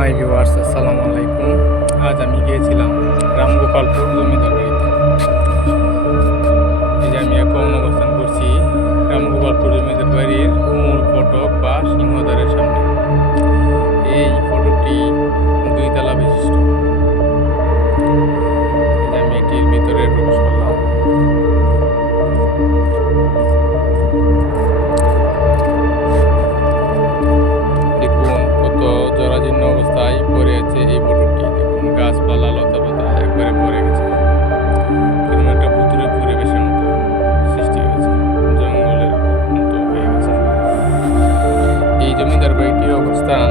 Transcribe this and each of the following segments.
Hi viewers, আসসালামু আলাইকুম। আজ আমি গিয়েছিলাম রামগোপালপুর জমিদার বাড়িতে। এই যে আমি এখন অবস্থান করছি রামগোপালপুর জমিদার বাড়ির মূল ফটক বা সিংহদ্বারের সামনে। এই ফটকটি 2 তলা বিশিষ্ট। এই যে আমি এটির ভিতরে প্রবেশ করলাম। জরাজীর্ণ অবস্থায় পড়ে আছে এই ফটকটি। দেখুন, গাছপালা লতাপাতা একবারে পড়ে গেছে। এরকম একটা ভুতুরে পরিবেশের মতো সৃষ্টি হয়েছে, জঙ্গলের মতো হয়ে গেছে। এই জমিদার বাড়িটির অবস্থান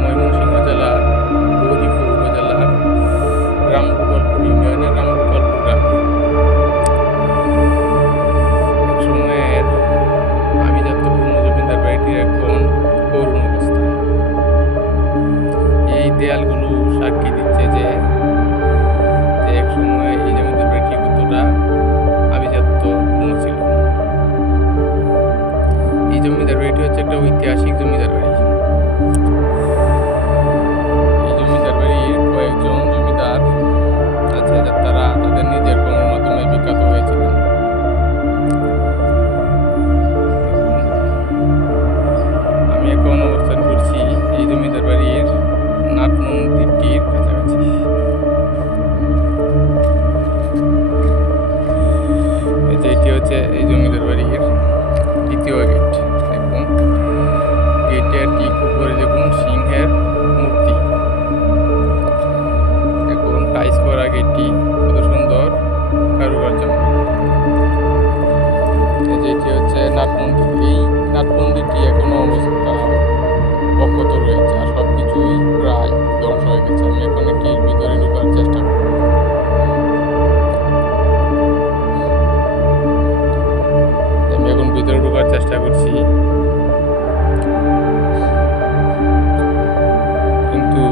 ময়মনসিংহ জেলার বৌদিপুর উপজেলার রামগোপালপুর ইউনিয়নের রামগোপালপুর গ্রামে। সময়ের আভিজাত্যপূর্ণ জমিদার বাড়িটির এখন করুণ অবস্থা। এই দেয়ালগুলো সাক্ষী দিচ্ছে যে এক সময় এই জমিদার বাড়িটি কতটা আভিজাত্যপূর্ণ ছিল। এই জমিদার বাড়িটি হচ্ছে একটা ঐতিহাসিক জমিদার বাড়ি। এই জমিদার বাড়ির কয়েকজন জমিদার আছে তারা তাদের নিজের কর্মের মাধ্যমে বিখ্যাত হয়েছিলেন। আমি এখন অবস্থান করছি এই জমিদার বাড়ির নাট মন্দিরটির কাছাকাছি। এটি হচ্ছে এই জমিদার বাড়ির দ্বিতীয় গেট। দেখুন, গেটের ঠিক উপরে দেখুন সিংহের মূর্তি। দেখুন, টাইস করা গেটটি কত সুন্দর কারুকার্য। এটি হচ্ছে নাট মন্দির। এই নাট মন্দিরটি এখনো অবস্থা অক্ষত রয়েছে আর সবকিছুই প্রায় ধ্বংস হয়ে গেছে। আমি এখন এটির ভিতরে ঢোকার চেষ্টা করব। আমি এখন ভিতরে ঢোকার চেষ্টা করছি, কিন্তু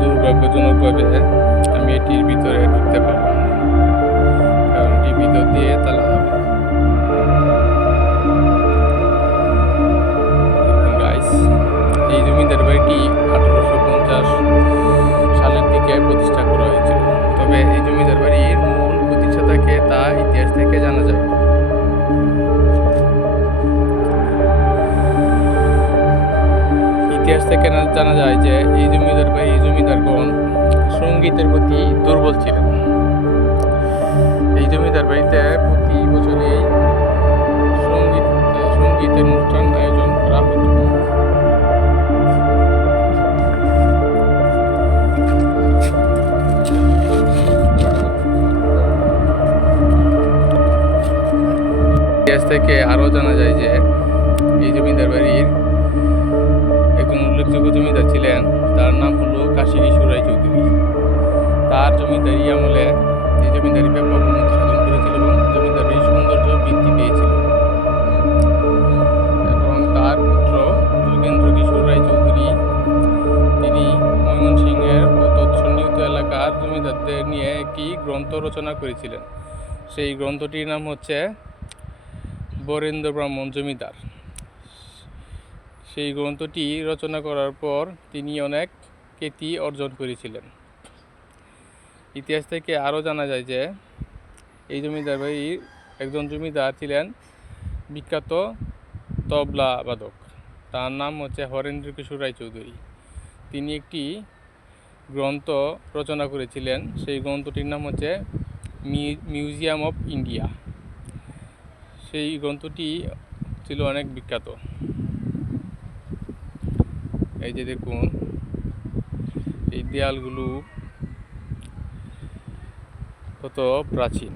দুর্ভাগ্যজনকভাবে আমি এটির ভিতরে ঢুকতে পারব না, কারণ এটির ভিতর দিয়ে তালা হবে। এই জমিদার বাড়িটি 1850 সালের দিকে প্রতিষ্ঠা করা হয়েছিল। তবে এই জমিদার বাড়ির মূল প্রতিষ্ঠাতাকে তা ইতিহাস থেকে জানা যায়। ইতিহাস থেকে জানা যায় যে এই জমিদার বাড়ির জমিদারগণ সঙ্গীতের প্রতি দুর্বল ছিলেন। এই জমিদার বাড়িতে প্রতি বছরই সঙ্গীতের অনুষ্ঠান আয়োজন করা হতো। ইতিহাস থেকে আরও জানা যায় যে এই জমিদার বাড়ির একজন উল্লেখযোগ্য জমিদার ছিলেন, তার নাম হলো কাশী কিশোর রায় চৌধুরী। তার জমিদারি আমলে এই জমিদারি ব্যাপক উন্নতি সাধন করেছিল এবং জমিদার বাড়ির সৌন্দর্য বৃদ্ধি পেয়েছিল। এবং তার পুত্র যোগেন্দ্র কিশোর রায় চৌধুরী, তিনি ময়মনসিংহের ও তৎসন্নিহিত এলাকার জমিদারদের নিয়ে একটি গ্রন্থ রচনা করেছিলেন। সেই গ্রন্থটির নাম হচ্ছে বরেন্দ্র ব্রাহ্মণ জমিদার। সেই গ্রন্থটি রচনা করার পর তিনি অনেক খ্যাতি অর্জন করেছিলেন। ইতিহাস থেকে আরও জানা যায় যে এই জমিদার বাড়ির একজন জমিদার ছিলেন বিখ্যাত তবলা বাদক। তার নাম হচ্ছে হরেন্দ্র কিশোর রায় চৌধুরী। তিনি একটি গ্রন্থ রচনা করেছিলেন। সেই গ্রন্থটির নাম হচ্ছে মিউজিয়াম অফ ইন্ডিয়া। সেই গ্রন্থটি ছিল অনেক বিখ্যাত। এই যে দেখুন, এই দেয়ালগুলো কত প্রাচীন।